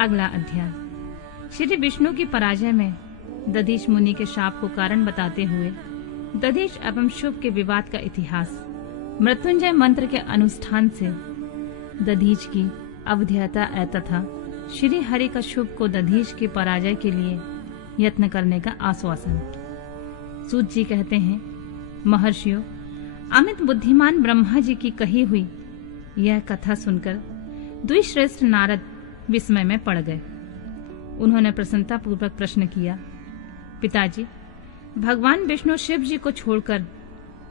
अगला अध्याय। श्री विष्णु की पराजय में दधीच मुनि के शाप को कारण बताते हुए दधीच एवं शुभ के विवाद का इतिहास। मृत्युंजय मंत्र के अनुष्ठान से दधीच की अवध्यता तथा श्री हरि का शुभ को दधीच की पराजय के लिए यत्न करने का आश्वासन। सूत जी कहते हैं, महर्षियों, अमित बुद्धिमान ब्रह्मा जी की कही हुई यह कथा सुनकर द्विश्रेष्ठ नारद विस्मय में पड़ गए। उन्होंने प्रसन्नता पूर्वक प्रश्न किया, पिताजी, भगवान विष्णु शिव जी को छोड़कर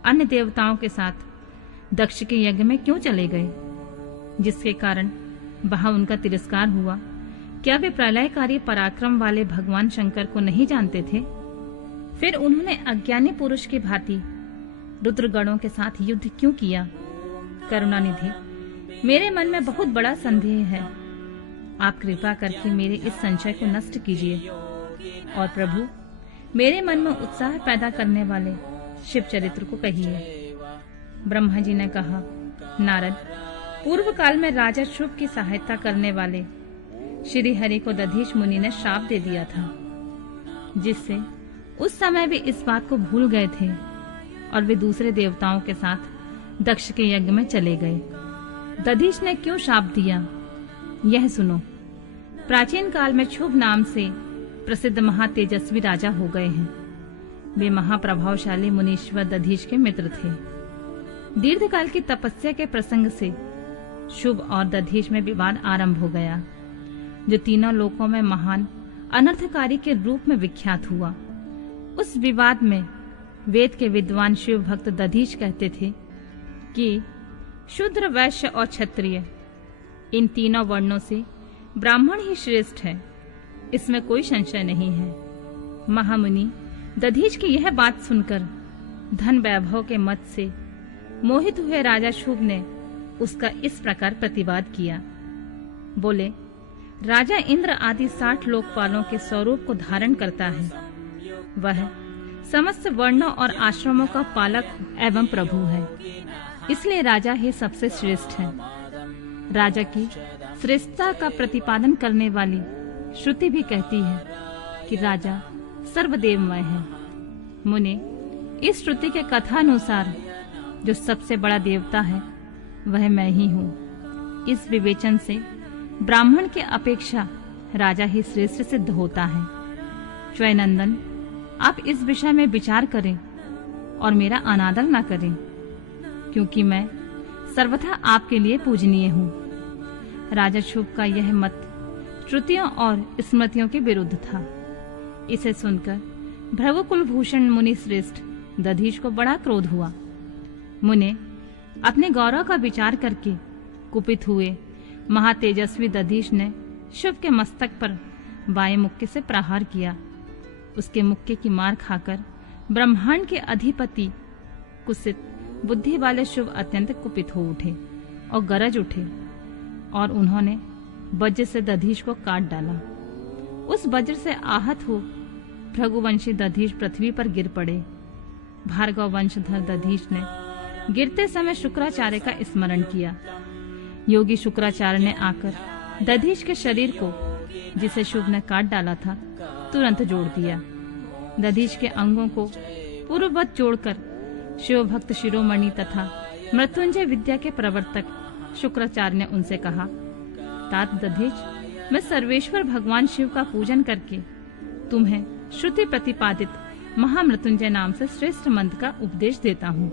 अन्य देवताओं के साथ दक्ष के यज्ञ में क्यों चले गए, जिसके कारण वहां उनका तिरस्कार हुआ? क्या वे प्रलयकारी पराक्रम वाले भगवान शंकर को नहीं जानते थे? फिर उन्होंने अज्ञानी पुरुष की भांति रुद्रगणों के साथ युद्ध क्यों किया? करुणानिधि, मेरे मन में बहुत बड़ा संदेह है। आप कृपा करके मेरे इस संशय को नष्ट कीजिए और प्रभु, मेरे मन में उत्साह पैदा करने वाले शिव चरित्र को कहिए। ब्रह्मा जी ने कहा, नारद, पूर्व काल में राजा शुभ की सहायता करने वाले श्री हरि को दधीच मुनि ने श्राप दे दिया था, जिससे उस समय वे इस बात को भूल गए थे और वे दूसरे देवताओं के साथ दक्ष के यज्ञ में चले गए। दधीच ने क्यों श्राप दिया, यह सुनो। प्राचीन काल में शुभ नाम से प्रसिद्ध महातेजस्वी राजा हो गए हैं। वे महाप्रभावशाली मुनीश्वर दधीच के मित्र थे। दीर्घकाल की तपस्या के प्रसंग से शुभ और दधीच में विवाद आरंभ हो गया, जो तीनों लोकों में महान अनर्थकारी के रूप में विख्यात हुआ। उस विवाद में वेद के विद्वान शिव भक्त दधीच कहते थे कि शूद्र, वैश्य और क्षत्रिय, इन तीनों वर्णों से ब्राह्मण ही श्रेष्ठ है, इसमें कोई संशय नहीं है। महामुनि दधीच की यह बात सुनकर धन वैभव के मत से मोहित हुए राजा शुभ ने उसका इस प्रकार प्रतिवाद किया। बोले, राजा इंद्र आदि 60 लोकपालों के स्वरूप को धारण करता है। वह समस्त वर्णों और आश्रमों का पालक एवं प्रभु है, इसलिए राजा ही सबसे श्रेष्ठ है। राजा की श्रेष्ठता का प्रतिपादन करने वाली श्रुति भी कहती है कि राजा सर्वदेवमय है। मुने, इस श्रुति के कथानुसार जो सबसे बड़ा देवता है वह मैं ही हूँ। इस विवेचन से ब्राह्मण के अपेक्षा राजा ही श्रेष्ठ सिद्ध होता है। च्वयनंदन, आप इस विषय में विचार करें और मेरा अनादर न करें, क्योंकि मैं सर्वथा आपके लिए पूजनीय हूँ। राजा शुभ का यह मत श्रुतियों और स्मृतियों के विरुद्ध था। इसे सुनकर भृगुकुल भूषण मुनि श्रेष्ठ दधीच को बड़ा क्रोध हुआ। मुने, अपने गौरव का विचार करके कुपित हुए महातेजस्वी दधीच ने शुभ के मस्तक पर बाएं मुक्के से प्रहार किया। उसके मुक्के की मार खाकर ब्रह्मांड के अधिपति कुत्सित बुद्धि वाले शुभ अत्यंत कुपित हो उठे और गरज उठे और उन्होंने वज्र से दधीच को काट डाला। उस वज्र से आहत हो भृगुवंशी दधीच पृथ्वी पर गिर पड़े। भार्गव वंशधर दधीच ने गिरते समय शुक्राचार्य का स्मरण किया। योगी शुक्राचार्य ने आकर दधीच के शरीर को, जिसे शुभ ने काट डाला था, तुरंत जोड़ दिया। दधीच के अंगों को पूर्ववत जोड़कर शिव भक्त शिरोमणि तथा मृत्युंजय विद्या के प्रवर्तक शुक्राचार्य ने उनसे कहा, तात दधीच, मैं सर्वेश्वर भगवान शिव का पूजन करके तुम्हें श्रुति प्रतिपादित महामृत्युंजय नाम से श्रेष्ठ मंत्र का उपदेश देता हूँ।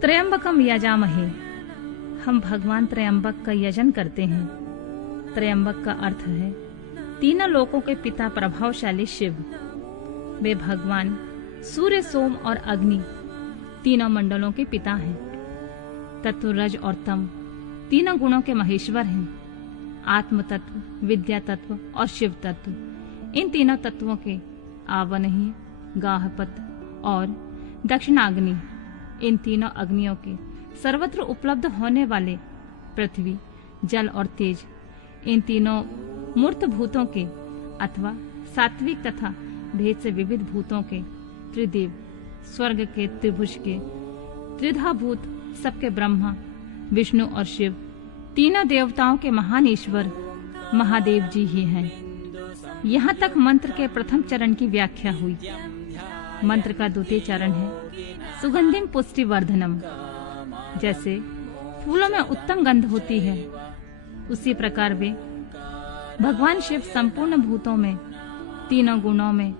त्रयंबकम यजामहे, हम भगवान त्रयंबक का यजन करते हैं। त्रयंबक का अर्थ है तीनों लोकों के पिता प्रभावशाली शिव। वे भगवान सूर्य, सोम और अग्नि तीनों मंडलों के पिता हैं। तत्व, रज और तम तीनों गुणों के महेश्वर हैं। आत्म तत्व, विद्या तत्व और शिव तत्व, इन तीनों तत्वों के आवनही, गाहपत और दक्षिणाग्नि, इन तीनों अग्नियों के सर्वत्र उपलब्ध होने वाले पृथ्वी, जल और तेज, इन तीनों मूर्त भूतों के अथवा सात्विक तथा भेद से विविध भूतों के त्रिदेव, स्वर्ग के, त्रिभुज के, त्रिधा भूत, सबके ब्रह्मा, विष्णु और शिव, तीनों देवताओं के महान ईश्वर महादेव जी ही हैं। यहाँ तक मंत्र के प्रथम चरण की व्याख्या हुई। मंत्र का द्वितीय चरण है सुगंधिम पुष्टि वर्धनम। जैसे फूलों में उत्तम गंध होती है, उसी प्रकार वे भगवान शिव संपूर्ण भूतों में, तीनों गुणों में,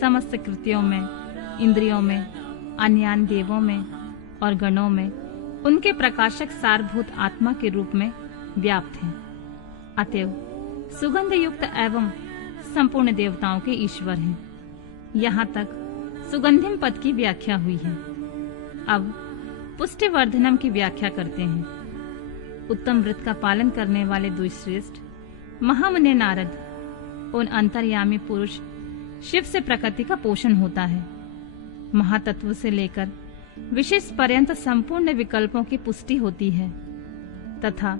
समस्त कृतियों में, इंद्रियों में, अन्यान देवों में और गणों में उनके प्रकाशक सारभूत आत्मा के रूप में व्याप्त हैं। अतएव सुगंध युक्त एवं संपूर्ण देवताओं के ईश्वर हैं। यहाँ तक सुगंधिम पद की व्याख्या हुई है। अब पुष्टि वर्धनम की व्याख्या करते हैं। उत्तम व्रत का पालन करने वाले द्विश्रेष्ठ महामुनि नारद, उन अंतर्यामी पुरुष शिव से प्रकृति का पोषण होता है। महातत्व से लेकर विशेष पर्यंत संपूर्ण विकल्पों की पुष्टि होती है तथा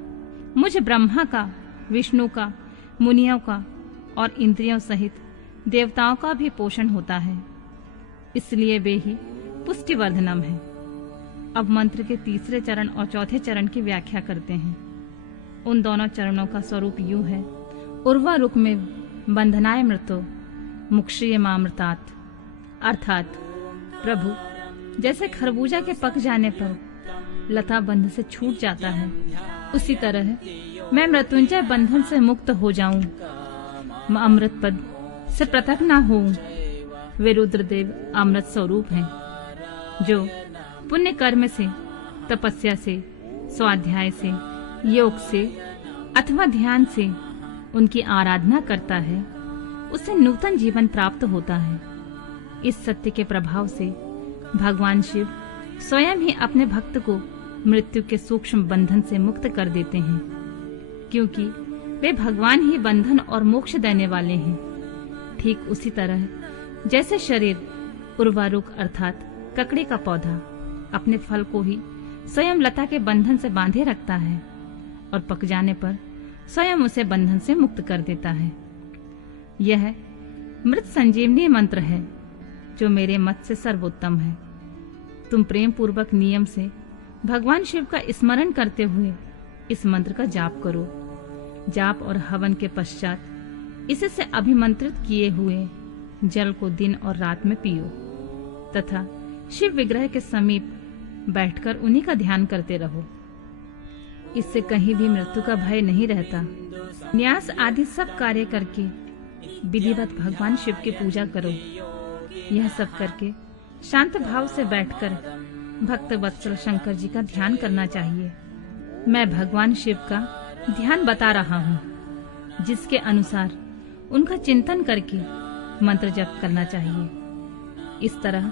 मुझ ब्रह्मा का, विष्णु का, मुनियों का और इंद्रियों सहित देवताओं का भी पोषण होता है। इसलिए वे ही पुष्टिवर्धनम है। अब मंत्र के तीसरे चरण और चौथे चरण की व्याख्या करते हैं। उन दोनों चरणों का स्वरूप यूं है। उर्वारुक में बंधनाय मृतो मुक्षीय मामृतात, अर्थात प्रभु जैसे खरबूजा के पक जाने पर लता बंध से छूट जाता है, उसी तरह मैं मृत्युंजय बंधन से मुक्त हो जाऊं, मैं अमृत पद से पृथक न होऊं। वे रुद्रदेव अमृत स्वरूप हैं, जो पुण्य कर्म से, तपस्या से, स्वाध्याय से, योग से अथवा ध्यान से उनकी आराधना करता है, उसे नूतन जीवन प्राप्त होता है। इस सत्य के प्रभाव से भगवान शिव स्वयं ही अपने भक्त को मृत्यु के सूक्ष्म बंधन से मुक्त कर देते हैं, क्योंकि वे भगवान ही बंधन और मोक्ष देने वाले हैं। ठीक उसी तरह जैसे शरीर उर्वारुक अर्थात ककड़ी का पौधा अपने फल को ही स्वयं लता के बंधन से बांधे रखता है और पक जाने पर स्वयं उसे बंधन से मुक्त कर देता है। यह मृत संजीवनी मंत्र है, जो मेरे मत से सर्वोत्तम है। तुम प्रेम पूर्वक नियम से भगवान शिव का स्मरण करते हुए इस मंत्र का जाप करो। जाप और हवन के पश्चात इससे अभिमंत्रित किए हुए जल को दिन और रात में पियो तथा शिव विग्रह के समीप बैठकर उन्हीं का ध्यान करते रहो। इससे कहीं भी मृत्यु का भय नहीं रहता। न्यास आदि सब कार्य करके विधिवत भगवान शिव की पूजा करो। यह सब करके शांत भाव से बैठकर भक्त वत्सल शंकर जी का ध्यान करना चाहिए। मैं भगवान शिव का ध्यान बता रहा हूँ, जिसके अनुसार उनका चिंतन करके मंत्र जप करना चाहिए। इस तरह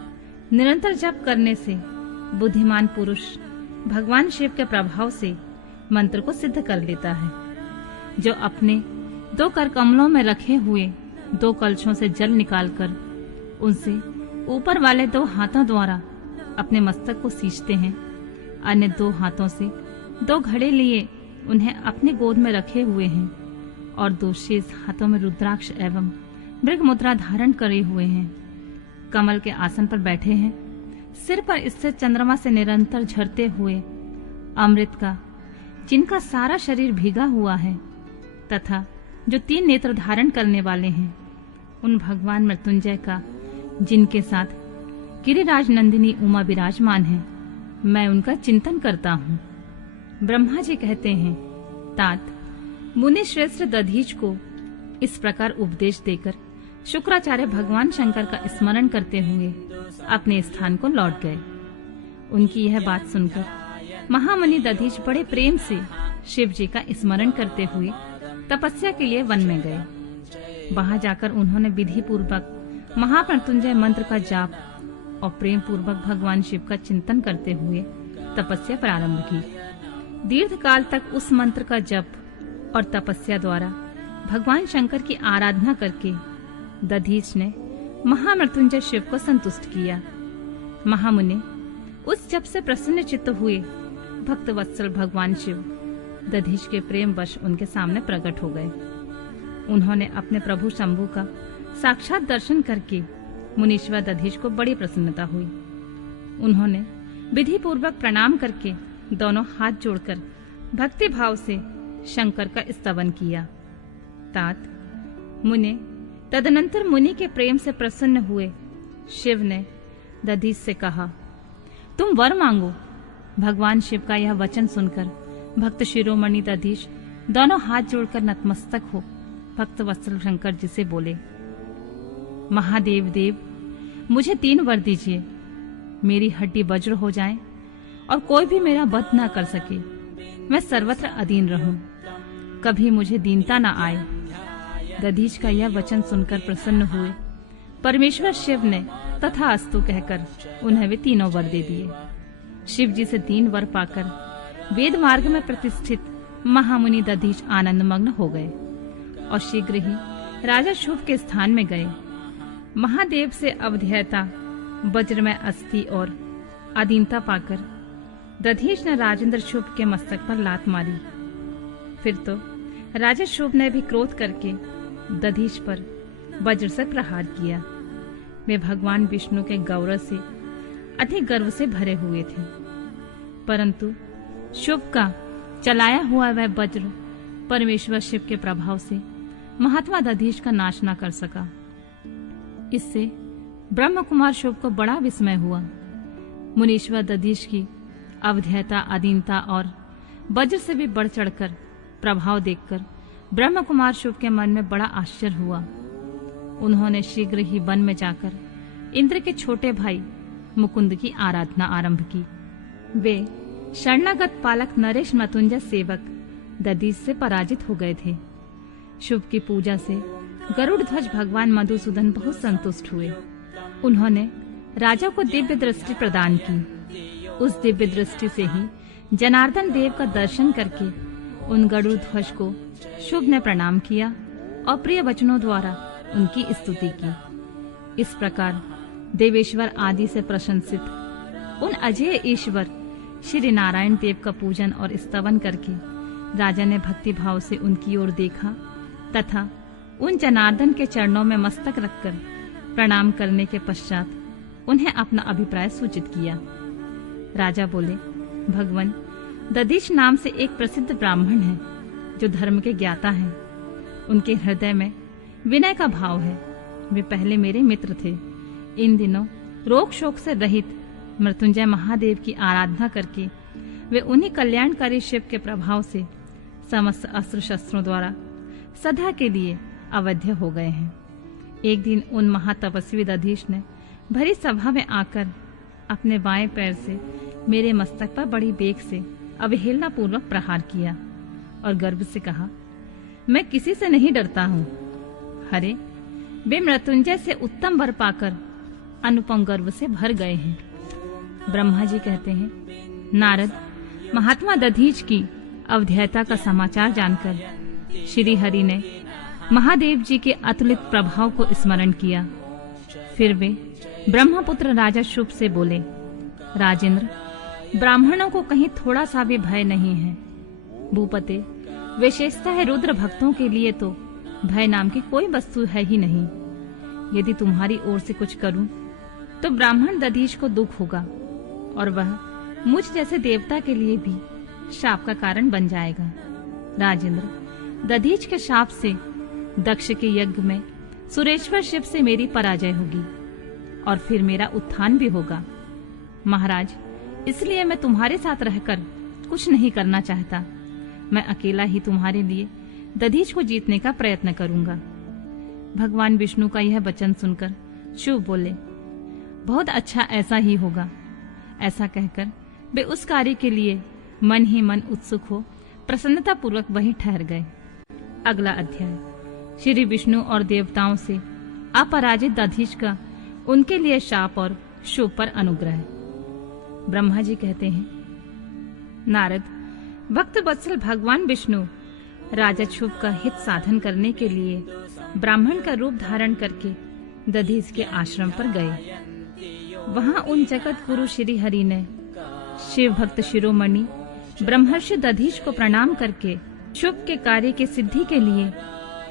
निरंतर जप करने से बुद्धिमान पुरुष भगवान शिव के प्रभाव से मंत्र को सिद्ध कर लेता है, जो अपने 2 करकमलों में रखे हुए 2 कलशों से जल निकालकर उनसे ऊपर वाले 2 हाथों द्वारा अपने मस्तक को सींचते हैं। अन्य 2 हाथों से 2 घड़े लिए उन्हें अपने गोद में रखे हुए हैं और 2 शेष हाथों में रुद्राक्ष एवं मृग मुद्रा धारण करे हुए हैं। कमल के आसन पर बैठे हैं। सिर पर इससे चंद्रमा से निरंतर झरते हुए अमृत का, जिनका सारा शरीर भीगा हुआ है, तथा जो 3 नेत्र धारण करने वाले हैं, उन भगवान मृत्युंजय का, जिनके साथ गिरिराज नंदिनी उमा विराजमान है, मैं उनका चिंतन करता हूँ। ब्रह्मा जी कहते हैं, तात मुनि श्रेष्ठ दधीच को इस प्रकार उपदेश देकर शुक्राचार्य भगवान शंकर का स्मरण करते हुए अपने स्थान को लौट गए। उनकी यह बात सुनकर महामुनि दधीच बड़े प्रेम से शिव जी का स्मरण करते हुए तपस्या के लिए वन में गए। वहां जाकर उन्होंने विधि पूर्वक महामृत्युंजय मंत्र का जाप और प्रेम पूर्वक भगवान शिव का चिंतन करते हुए तपस्या प्रारंभ की। दीर्घ काल तक उस मंत्र का जप और तपस्या द्वारा भगवान शंकर की आराधना करके दधीच ने महामृत्युंजय शिव को संतुष्ट किया। महामुनि उस जप से प्रसन्न चित्त हुए भक्त वत्सल भगवान शिव दधीच के प्रेम वश उनके सामने प्रकट हो गए। उन्होंने अपने प्रभु शंभु का साक्षात दर्शन करके मुनीश्वर दधीच को बड़ी प्रसन्नता हुई। उन्होंने विधि पूर्वक प्रणाम करके दोनों हाथ जोड़कर भक्ति भाव से शंकर का स्तवन किया। तात मुने। तदनंतर मुनि के प्रेम से प्रसन्न हुए शिव ने दधीच से कहा, तुम वर मांगो। भगवान शिव का यह वचन सुनकर भक्त शिरोमणि दधीच दोनों हाथ जोड़कर नतमस्तक हो भक्त वत्सल शंकर जी से बोले, महादेव देव, मुझे 3 वर दीजिए। मेरी हड्डी वज्र हो जाए और कोई भी मेरा वध न कर सके। मैं सर्वत्र अधीन रहूं, कभी मुझे दीनता न आए। दधीच का यह वचन सुनकर प्रसन्न हुए परमेश्वर शिव ने तथास्तु कहकर उन्हें वे 3 वर दे दिए। शिव जी से 3 वर पाकर वेद मार्ग में प्रतिष्ठित महामुनि दधीच आनंद मग्न हो गए और शीघ्र ही राजा शुभ के स्थान में गए। महादेव से अवध्यता वज्र में अस्थि और अधीनता पाकर दधीच ने राजेंद्र शुभ के मस्तक पर लात मारी। फिर तो राजा शुभ ने भी क्रोध करके दधीच पर वज्र से प्रहार किया। वे भगवान विष्णु के गौरव से अधिक गर्व से भरे हुए थे, परंतु शुभ का चलाया हुआ वह वज्र परमेश्वर शिव के प्रभाव से महात्मा दधीच का नाश न कर सका। इससे ब्रह्म कुमार शुभ को बड़ा विस्मय हुआ। मुनीश्वर दधीच की अवध्यता, अधीनता और वज्र से भी बढ़ चढ़कर प्रभाव देखकर ब्रह्म कुमार शुभ के मन में बड़ा आश्चर्य हुआ। उन्होंने शीघ्र ही वन में जाकर इंद्र के छोटे भाई मुकुंद की आराधना आरंभ की। वे शरणागत पालक नरेश मृत्युंजय सेवक दधीच से पराजित हो गए थे। शुभ की पूजा से गरुड़ ध्वज भगवान मधुसूदन बहुत संतुष्ट हुए। उन्होंने राजा को दिव्य दृष्टि प्रदान की। उस दिव्य दृष्टि से ही जनार्दन देव का दर्शन करके उन गरुड़ ध्वज को शुभ ने प्रणाम किया और प्रिय वचनों द्वारा उनकी स्तुति की। इस प्रकार देवेश्वर आदि से प्रशंसित उन अजय ईश्वर श्री नारायण देव का पूजन और स्तवन करके राजा ने भक्ति भाव से उनकी ओर देखा तथा उन जनार्दन के चरणों में मस्तक रखकर प्रणाम करने के पश्चात उन्हें अपना अभिप्राय सूचित किया। राजा बोले, भगवान, दधीच नाम से एक प्रसिद्ध ब्राह्मण है जो धर्म के ज्ञाता हैं। उनके हृदय में विनय का भाव है। वे पहले मेरे मित्र थे। इन दिनों रोग शोक से रहित मृत्युंजय महादेव की आराधना करके वे उन्हीं कल्याणकारी शिव के प्रभाव से समस्त अस्त्र शस्त्रों द्वारा सदा के लिए अवध्य हो गए हैं। एक दिन उन महातपस्वी दधीच ने भरी सभा में आकर अपने बाएं पैर से मेरे मस्तक पर बड़ी बेग से अवहेलना पूर्वक प्रहार किया और गर्व से कहा, मैं किसी से नहीं डरता हूँ। हरे, वे मृत्युंजय से उत्तम वर पाकर अनुपम गर्व से भर गए हैं। ब्रह्मा जी कहते हैं, नारद, महात्मा दधीच की अवध्यता का समाचार जानकर श्री हरि ने महादेव जी के अतुलित प्रभाव को स्मरण किया। फिर वे ब्रह्मपुत्र राजा शुभ से बोले, राजेंद्र, ब्राह्मणों को कहीं थोड़ा सा भी भय नहीं है। भूपते, विशेषतः रुद्र भक्तों के लिए तो भय नाम की कोई वस्तु है ही नहीं। यदि तुम्हारी ओर से कुछ करूं तो ब्राह्मण दधीच को दुख होगा और वह मुझ जैसे देवता के लिए भी शाप का कारण बन जाएगा। राजेंद्र, दधीच के शाप से दक्ष के यज्ञ में सुरेश्वर शिव से मेरी पराजय होगी और फिर मेरा उत्थान भी होगा। महाराज, इसलिए मैं तुम्हारे साथ रहकर कुछ नहीं करना चाहता। मैं अकेला ही तुम्हारे लिए दधीच को जीतने का प्रयत्न करूंगा। भगवान विष्णु का यह वचन सुनकर शिव बोले, बहुत अच्छा, ऐसा ही होगा। ऐसा कहकर वे उस कार्य के लिए मन ही मन उत्सुक हो प्रसन्नता पूर्वक वहीं ठहर गए। अगला अध्याय श्री विष्णु और देवताओं से अपराजित दधीच का उनके लिए शाप और शुभ पर अनुग्रह। ब्रह्मा जी कहते हैं, नारद, भक्त वत्सल भगवान विष्णु राजा शुभ का हित साधन करने के लिए ब्राह्मण का रूप धारण करके दधीच के आश्रम पर गए। वहां उन जगत गुरु श्री हरि ने शिव भक्त शिरोमणि ब्रह्मर्षि दधीच को प्रणाम करके शुभ के कार्य की सिद्धि के लिए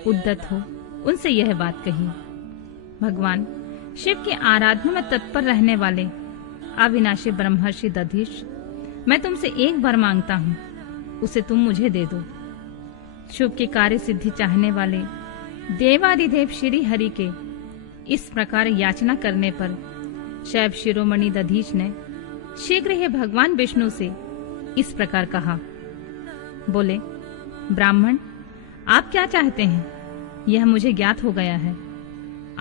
उद्यत हो उनसे यह बात कही, भगवान शिव की आराधना में तत्पर रहने वाले अविनाशी ब्रह्मर्षि दधीच, मैं तुमसे एक वर मांगता हूँ, उसे तुम मुझे दे दो। शुभ की कार्य सिद्धि चाहने वाले देवादिदेव श्री हरि के इस प्रकार याचना करने पर शैव शिरोमणि दधीच ने शीघ्र ही भगवान विष्णु से इस प्रकार कहा। बोले, ब्राह्मण, आप क्या चाहते हैं? यह मुझे ज्ञात हो गया है।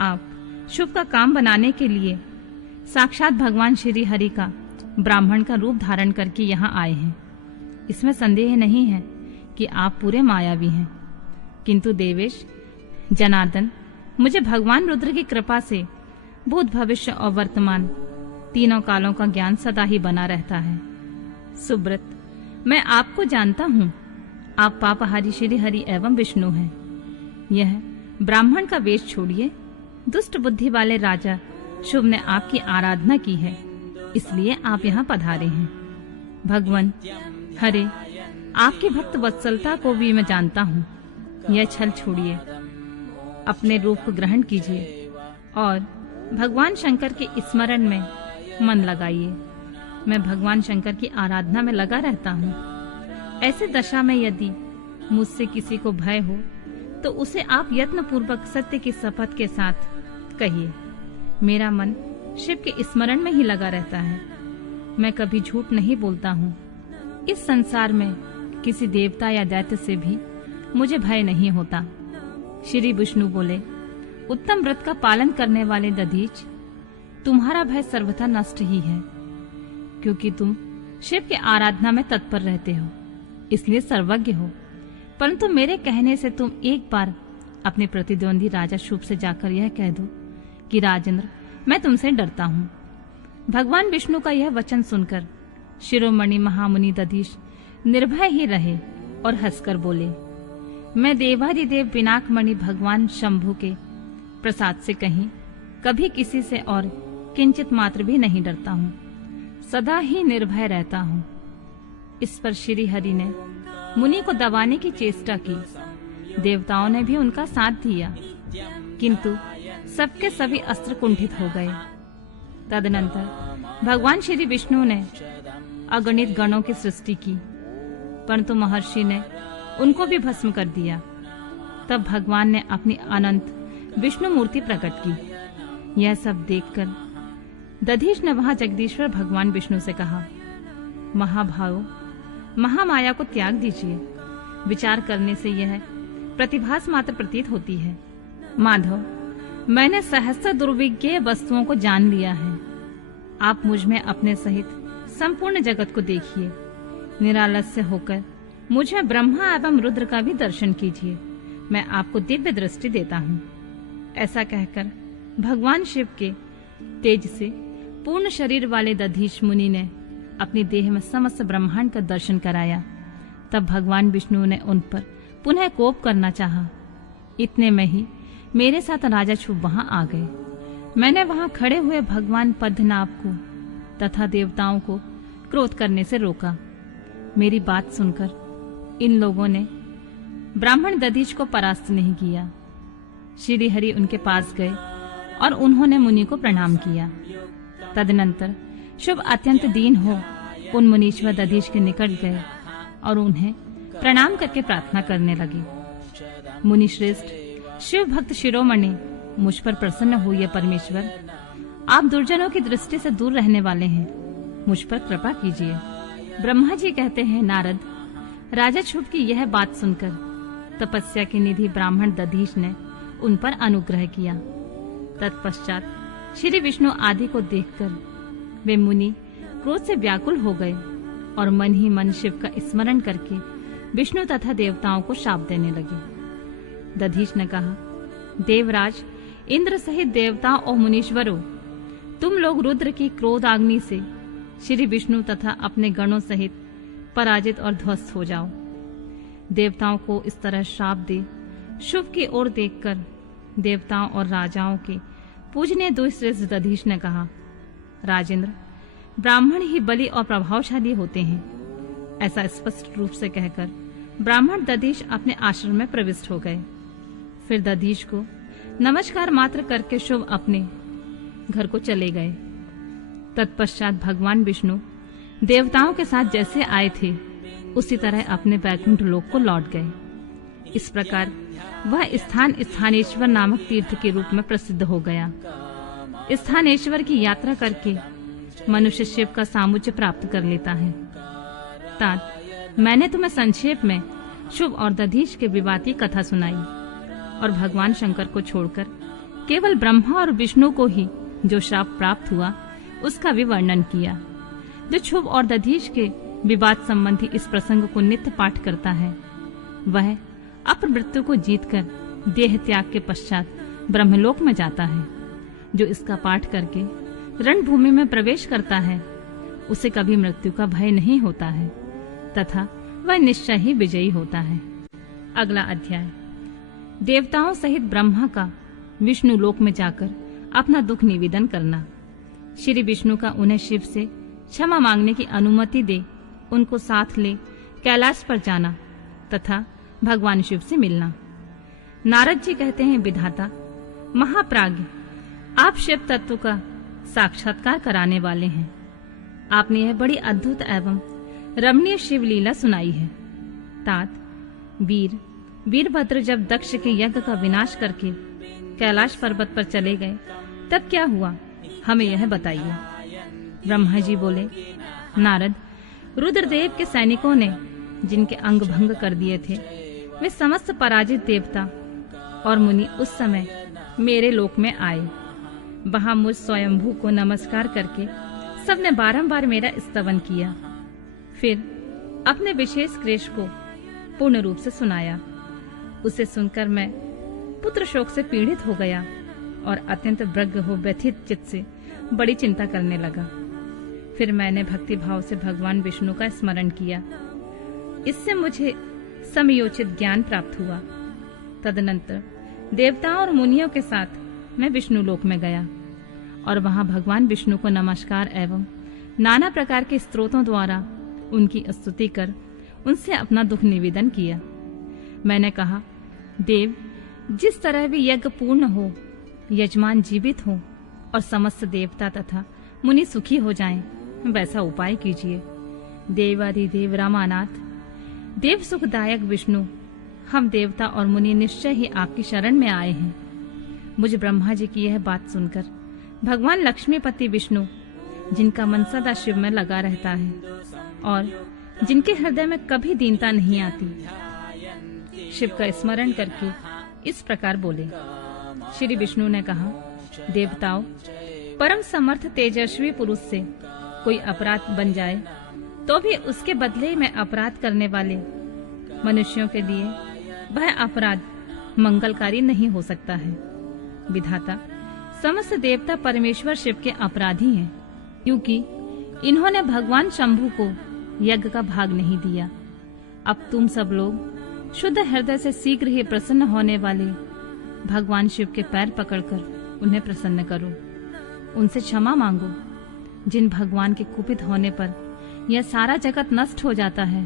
आप शुभ का काम बनाने के लिए साक्षात भगवान श्री हरि का ब्राह्मण का रूप धारण करके यहाँ आए हैं। इसमें संदेह नहीं है कि आप पूरे मायावी हैं, किंतु देवेश जनार्दन, मुझे भगवान रुद्र की कृपा से भूत, भविष्य और वर्तमान तीनों कालों का ज्ञान सदा ही बना रहता है। सुब्रत, मैं आपको जानता हूँ। आप पापहारी श्री हरि एवं विष्णु हैं। यह ब्राह्मण का वेश छोड़िए। दुष्ट बुद्धि वाले राजा शुभ ने आपकी आराधना की है, इसलिए आप यहाँ पधारे हैं। भगवान हरे, आपकी भक्त वत्सलता को भी मैं जानता हूँ। यह छल छोड़िए, अपने रूप को ग्रहण कीजिए और भगवान शंकर के स्मरण में मन लगाइए। मैं भगवान शंकर की आराधना में लगा रहता हूँ। ऐसे दशा में यदि मुझसे किसी को भय हो तो उसे आप यत्न पूर्वक सत्य की शपथ के साथ कहिए। मेरा मन शिव के स्मरण में ही लगा रहता है। मैं कभी झूठ नहीं बोलता हूँ। इस संसार में किसी देवता या दैत्य से भी मुझे भय नहीं होता। श्री विष्णु बोले, उत्तम व्रत का पालन करने वाले दधीच, तुम्हारा भय सर्वथा नष्ट ही है, क्योंकि तुम शिव के आराधना में तत्पर रहते हो, इसलिए सर्वज्ञ हो। परंतु मेरे कहने से तुम एक बार अपने प्रतिद्वंदी राजा शुभ से जाकर यह कह दो कि राजेंद्र, मैं तुमसे डरता हूँ। भगवान विष्णु का यह वचन सुनकर शिरोमणि महामुनि दधीच निर्भय ही रहे और हंसकर बोले, मैं देवादिदेव पिनाकमणि भगवान शंभु के प्रसाद से कहीं कभी किसी से और किंचित मात्र भी नहीं डरता हूँ। सदा ही निर्भय रहता हूँ। इस पर श्री हरि ने मुनि को दबाने की चेष्टा की। देवताओं ने भी उनका साथ दिया, किंतु सबके सभी अस्त्र कुंठित हो गए। तदनंतर भगवान श्री विष्णु ने अगणित गणों की सृष्टि की, परंतु महर्षि ने उनको भी भस्म कर दिया। तब भगवान ने अपनी अनंत विष्णु मूर्ति प्रकट की। यह सब देखकर दधीच ने वहां जगदीश्वर भगवान विष्णु से कहा, महाभाव, महामाया को त्याग दीजिए। विचार करने से यह प्रतिभास मात्र प्रतीत होती है। माधव, मैंने सहस्त्र दुर्विज्ञेय वस्तुओं को जान लिया है। आप मुझ में अपने सहित संपूर्ण जगत को देखिए। निरालस्य होकर मुझे ब्रह्मा एवं रुद्र का भी दर्शन कीजिए। मैं आपको दिव्य दृष्टि देता हूँ। ऐसा कहकर भगवान शिव के तेज से पूर्ण शरीर वाले दधीच मुनि ने अपनी देह में समस्त ब्रह्मांड का दर्शन कराया। तब भगवान विष्णु ने उन पर पुनः कोप करना चाहा। इतने में ही मेरे साथ राजा शुभ वहां आ गए। मैंने वहां खड़े हुए भगवान पद्मनाभ को तथा देवताओं को क्रोध करने से रोका। मेरी बात सुनकर इन लोगों ने ब्राह्मण दधीच को परास्त नहीं किया। श्री हरि उनके पास गए और उन्होंने मुनि को प्रणाम किया। तदनंतर शुभ अत्यंत दीन हो उन मुनीश्वर दधीच के निकट गए और उन्हें प्रणाम करके प्रार्थना करने लगे। मुनि श्रेष्ठ, शिव भक्त शिरोमणि, मुझ पर प्रसन्न हुए परमेश्वर। आप दुर्जनों की दृष्टि से दूर रहने वाले हैं, मुझ पर कृपा कीजिए। ब्रह्मा जी कहते हैं, नारद, राजा शुभ की यह बात सुनकर तपस्या के निधि ब्राह्मण दधीच ने उन पर अनुग्रह किया। तत्पश्चात श्री विष्णु आदि को देखकर वे मुनि क्रोध से व्याकुल हो गए और मन ही मन शिव का स्मरण करके विष्णु तथा देवताओं को शाप देने लगे। दधीच ने कहा, देवराज, इंद्र सहित देवताओं और मुनीश्वरों, तुम लोग रुद्र की क्रोधाग्नि से श्री विष्णु तथा अपने गणों सहित पराजित और ध्वस्त हो जाओ। देवताओं को इस तरह श्राप दे शुभ की ओर देखकर देवताओं और राजाओं के पूजनीय दुश्रेष्ठ दधीच ने कहा, राजेंद्र, ब्राह्मण ही बलि और प्रभावशाली होते हैं। ऐसा स्पष्ट रूप से कहकर ब्राह्मण दधीच अपने आश्रम में प्रविष्ट हो गए। फिर दधीच को नमस्कार मात्र करके शुभ अपने घर को चले गए। तत्पश्चात भगवान विष्णु देवताओं के साथ जैसे आए थे उसी तरह अपने वैकुंठ लोक को लौट गए। इस प्रकार वह स्थान स्थानेश्वर नामक तीर्थ के रूप में प्रसिद्ध हो गया। स्थानेश्वर की यात्रा करके मनुष्य शिव का सामुज्य प्राप्त कर लेता है। तात, मैंने तुम्हें संक्षेप में शुभ और दधीच के विवाद की कथा सुनाई और भगवान शंकर को छोड़कर केवल ब्रह्मा और विष्णु को ही जो श्राप प्राप्त हुआ उसका भी वर्णन किया। जो शुभ और दधीच के विवाद संबंधी इस प्रसंग को नित्य पाठ करता है वह अपमृत्यु को जीतकर देह त्याग के पश्चात ब्रह्मलोक में जाता है। जो इसका पाठ करके रणभूमि में प्रवेश करता है उसे कभी मृत्यु का भय नहीं होता है तथा वह निश्चय ही विजयी होता है। अगला अध्याय। देवताओं सहित ब्रह्मा का विष्णु लोक में जाकर अपना दुख निवेदन करना। श्री विष्णु का उन्हें शिव से क्षमा मांगने की अनुमति दे उनको साथ ले कैलाश पर जाना तथा भगवान शिव से मिलना। नारद जी कहते हैं, विधाता महाप्राज्ञ, आप शिव तत्व का साक्षात्कार कराने वाले हैं। आपने यह बड़ी अद्भुत एवं रमणीय शिव लीला सुनाई है। तात, वीरभद्र जब दक्ष के यज्ञ का विनाश करके कैलाश पर्वत पर चले गए तब क्या हुआ, हमें यह बताइए। ब्रह्मा जी बोले, नारद, रुद्रदेव के सैनिकों ने जिनके अंग भंग कर दिए थे वे समस्त पराजित देवता और मुनि उस समय मेरे लोक में आए। वहां मुझ स्वयंभू को नमस्कार करके सबने बारंबार मेरा स्तवन किया। फिर अपने विशेष क्लेश को पूर्ण रूप से सुनाया। उसे सुनकर मैं पुत्र शोक से पीड़ित हो गया और अत्यंत व्यग्र हो व्यथित चित्त से बड़ी चिंता करने लगा। फिर मैंने भक्ति भाव से भगवान विष्णु का स्मरण किया। इससे मुझे समयोचित ज्ञान प्राप्त हुआ। तदनंतर देवताओं और मुनियों के साथ मैं विष्णु लोक में गया और वहां भगवान विष्णु को नमस्कार एवं नाना प्रकार के स्तोत्रों द्वारा उनकी स्तुति कर उनसे अपना दुख निवेदन किया। मैंने कहा, देव, जिस तरह भी यज्ञ पूर्ण हो, यजमान जीवित हो और समस्त देवता तथा मुनि सुखी हो जाएं, वैसा उपाय कीजिए। देवाधिदेव रामानाथ, देव सुखदायक विष्णु, हम देवता और मुनि निश्चय ही आपकी शरण में आए हैं। मुझ ब्रह्मा जी की यह बात सुनकर भगवान लक्ष्मीपति विष्णु, जिनका मन सदा शिव में लगा रहता है और जिनके हृदय में कभी दीनता नहीं आती, शिव का स्मरण करके इस प्रकार बोले। श्री विष्णु ने कहा, देवताओं, परम समर्थ तेजस्वी पुरुष से कोई अपराध बन जाए तो भी उसके बदले में अपराध करने वाले मनुष्यों के लिए वह अपराध मंगलकारी नहीं हो सकता है। विधाता, समस्त देवता परमेश्वर शिव के अपराधी हैं, क्योंकि इन्होंने भगवान शंभु को यज्ञ का भाग नहीं दिया। अब तुम सब लोग शुद्ध हृदय से शीघ्र ही प्रसन्न होने वाले भगवान शिव के पैर पकड़कर उन्हें प्रसन्न करो, उनसे क्षमा मांगो। जिन भगवान के कुपित होने पर यह सारा जगत नष्ट हो जाता है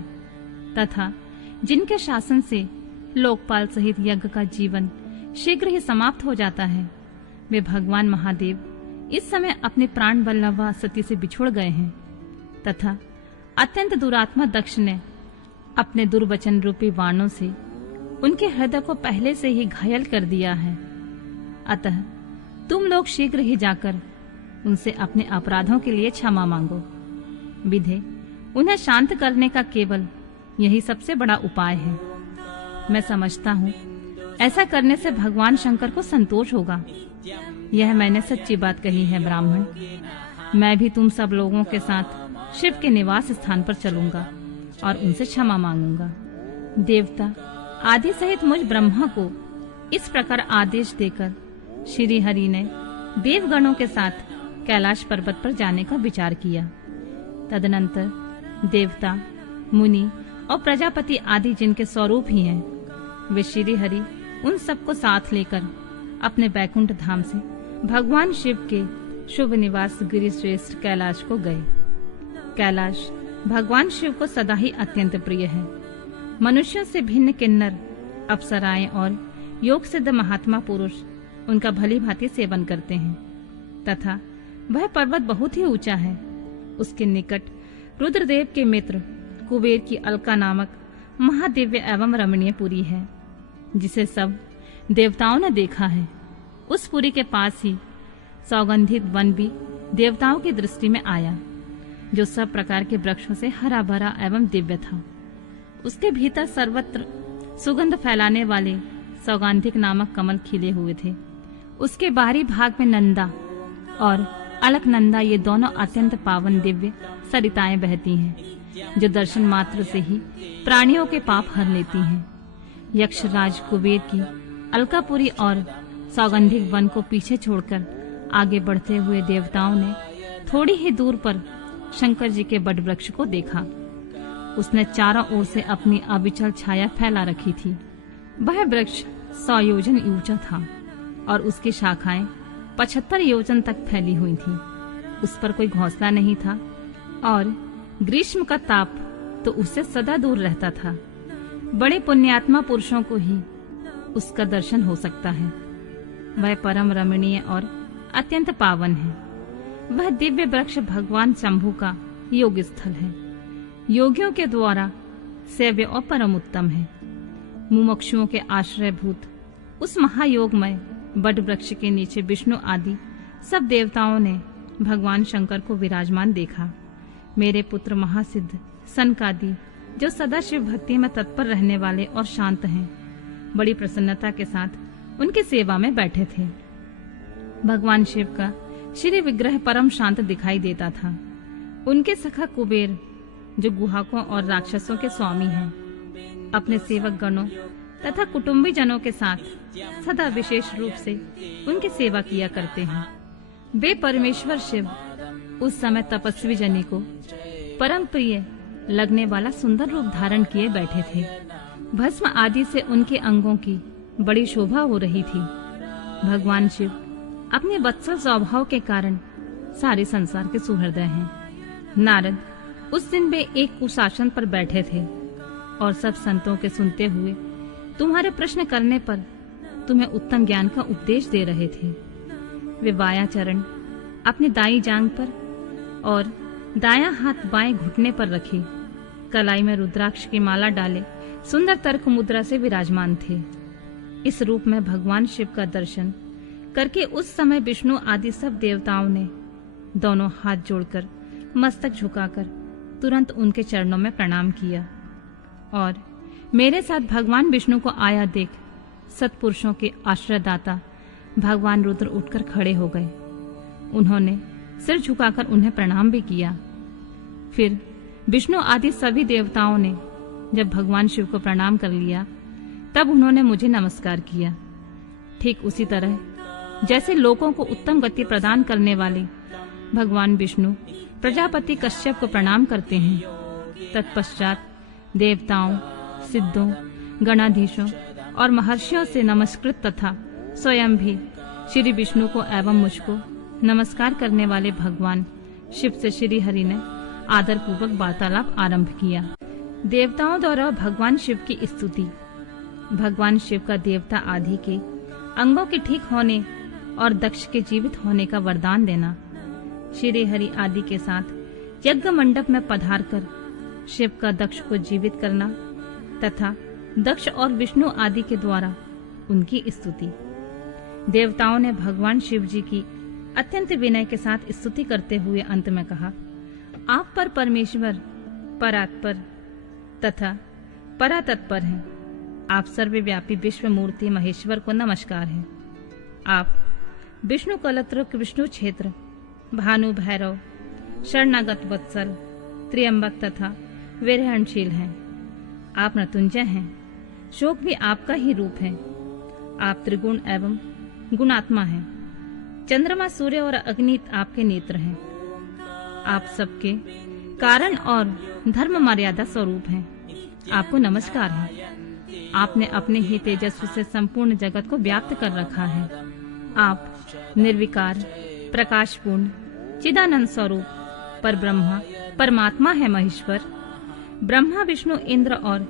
तथा जिनके शासन से लोकपाल सहित यज्ञ का जीवन शीघ्र ही समाप्त हो जाता है, वे भगवान महादेव इस समय अपने प्राण बल्लभा सती से बिछुड़ गए हैं तथा अत्यंत दुरात्मा दक्ष ने अपने दुर्वचन रूपी बाणों से उनके हृदय को पहले से ही घायल कर दिया है। अतः तुम लोग शीघ्र ही जाकर उनसे अपने अपराधों के लिए क्षमा मांगो। विधे, उन्हें शांत करने का केवल यही सबसे बड़ा उपाय है। मैं समझता हूँ ऐसा करने से भगवान शंकर को संतोष होगा। यह मैंने सच्ची बात कही है ब्राह्मण। मैं भी तुम सब लोगों के साथ शिव के निवास स्थान पर चलूंगा और उनसे क्षमा मांगूंगा। देवता आदि सहित मुझ ब्रह्मा को इस प्रकार आदेश देकर श्री हरि ने देवगणों के साथ कैलाश पर्वत पर जाने का विचार किया। तदनंतर देवता, मुनि और प्रजापति आदि जिनके स्वरूप ही हैं, वे श्री हरि उन सबको साथ लेकर अपने बैकुंठ धाम से भगवान शिव के शुभ निवास गिरिश्रेष्ठ कैलाश को गए। कैलाश भगवान शिव को सदा ही अत्यंत प्रिय है। मनुष्यों से भिन्न किन्नर, अप्सराएं और योग सिद्ध महात्मा पुरुष उनका भली भांति सेवन करते हैं तथा वह पर्वत बहुत ही ऊंचा है। उसके निकट रुद्रदेव के मित्र कुबेर की अलका नामक महादिव्य एवं रमणीय पुरी है। जिसे सब देवताओं ने देखा है। उस पुरी के पास ही सौगंधित वन भी देवताओं की दृष्टि में आया, जो सब प्रकार के वृक्षों से हरा भरा एवं दिव्य था। उसके भीतर सर्वत्र सुगंध फैलाने वाले सौगंधिक नामक कमल खिले हुए थे। उसके बाहरी भाग में नंदा और अलकनंदा, ये दोनों अत्यंत पावन दिव्य सरिताएं बहती हैं, जो दर्शन मात्र से ही प्राणियों के पाप हर लेती हैं। यक्षराज कुबेर की अलकापुरी और सौगंधिक वन को पीछे छोड़कर आगे बढ़ते हुए देवताओं ने थोड़ी ही दूर पर शंकर जी के बट वृक्ष को देखा। उसने चारों ओर से अपनी अविचल छाया फैला रखी थी। वह वृक्ष 100 योजन ऊंचा था और उसकी शाखाएं 75 योजन तक फैली हुई थी। उस पर कोई घोंसला नहीं था और ग्रीष्म का ताप तो उससे सदा दूर रहता था। बड़े पुण्यात्मा पुरुषों को ही उसका दर्शन हो सकता है। वह परम रमणीय और अत्यंत पावन है। वह दिव्य वृक्ष भगवान शंभु का योग स्थल है। योगियों के द्वारा सेव्य और परम उत्तम है। मुमुक्षुओं के आश्रयभूत उस महायोगमय बट वृक्ष के नीचे विष्णु आदि सब देवताओं ने भगवान शंकर को विराजमान देखा। मेरे पुत्र महासिद्ध सनकादि, जो सदा शिव भक्ति में तत्पर रहने वाले और शांत हैं, बड़ी प्रसन्नता के साथ उनकी सेवा में बैठे थे। भगवान शिव का श्री विग्रह परम शांत दिखाई देता था। उनके सखा कुबेर, जो गुहाकों और राक्षसों के स्वामी हैं, अपने सेवक गणों तथा कुटुंबी जनों के साथ सदा विशेष रूप से उनकी सेवा किया करते हैं। वे परमेश्वर शिव उस समय तपस्वी जनी को परम प्रिय लगने वाला सुंदर रूप धारण किए बैठे थे। भस्म आदि से उनके अंगों की बड़ी शोभा हो रही थी। भगवान शिव अपने वत्सल स्वभाव के कारण सारे संसार के सुहृदय हैं। नारद उस दिन वे एक कुशासन पर बैठे थे और सब संतों के सुनते हुए तुम्हारे प्रश्न करने पर तुम्हें उत्तम ज्ञान का उपदेश दे रहे थे। वे बायां चरण अपनी दाईं जांघ पर और दायां हाथ बाएं घुटने पर रखे, कलाई में रुद्राक्ष की माला डाले सुंदर तर्क मुद्रा से विराजमान थे। इस रूप में भगवान शिव का दर्शन करके उस समय विष्णु आदि सब देवताओं ने दोनों हाथ जोड़कर मस्तक झुकाकर तुरंत उनके चरणों में प्रणाम किया और मेरे साथ भगवान विष्णु को आया देख सत्पुरुषों के आश्रयदाता भगवान रुद्र उठकर खड़े हो गए। उन्होंने सिर झुकाकर उन्हें प्रणाम भी किया। फिर विष्णु आदि सभी देवताओं ने जब भगवान शिव को प्रणाम कर लिया, तब उन्होंने मुझे नमस्कार किया। ठीक उसी तरह जैसे लोगों को उत्तम गति प्रदान करने वाले भगवान विष्णु प्रजापति कश्यप को प्रणाम करते हैं, तत्पश्चात देवताओं, सिद्धों, गणाधीशों और महर्षियों से नमस्कृत तथा स्वयं भी श्री विष्णु को एवं मुझको नमस्कार करने वाले भगवान शिव से श्री हरि ने आदर पूर्वक वार्तालाप आरंभ किया। देवताओं द्वारा भगवान शिव की स्तुति, भगवान शिव का देवता आदि के अंगों के ठीक होने और दक्ष के जीवित होने का वरदान देना, श्री हरि आदि के साथ यज्ञ मंडप में पधार कर शिव का दक्ष को जीवित करना तथा दक्ष और विष्णु आदि के द्वारा उनकी स्तुति। देवताओं ने भगवान शिव जी की अत्यंत विनय के साथ स्तुति करते हुए अंत में कहा, आप पर परमेश्वर परात्पर तथा परातत्पर हैं। आप सर्वव्यापी विश्व मूर्ति महेश्वर को नमस्कार है। आप विष्णु कलत्र विष्णु क्षेत्र भानु भैरव शरणागत वत्सल त्र्यंबक तथा विरहणशील हैं। आप मृत्युंजय हैं। शोक भी आपका ही रूप है। आप त्रिगुण एवं गुणात्मा हैं। चंद्रमा, सूर्य और अग्नि आपके नेत्र हैं। आप सबके कारण और धर्म मर्यादा स्वरूप हैं। आपको नमस्कार है। आपने अपने ही तेजस्व से संपूर्ण जगत को व्याप्त कर रखा है। आप निर्विकार, प्रकाशपूर्ण, चिदानंद स्वरूप पर ब्रह्मा परमात्मा है महेश्वर। ब्रह्मा, विष्णु, इंद्र और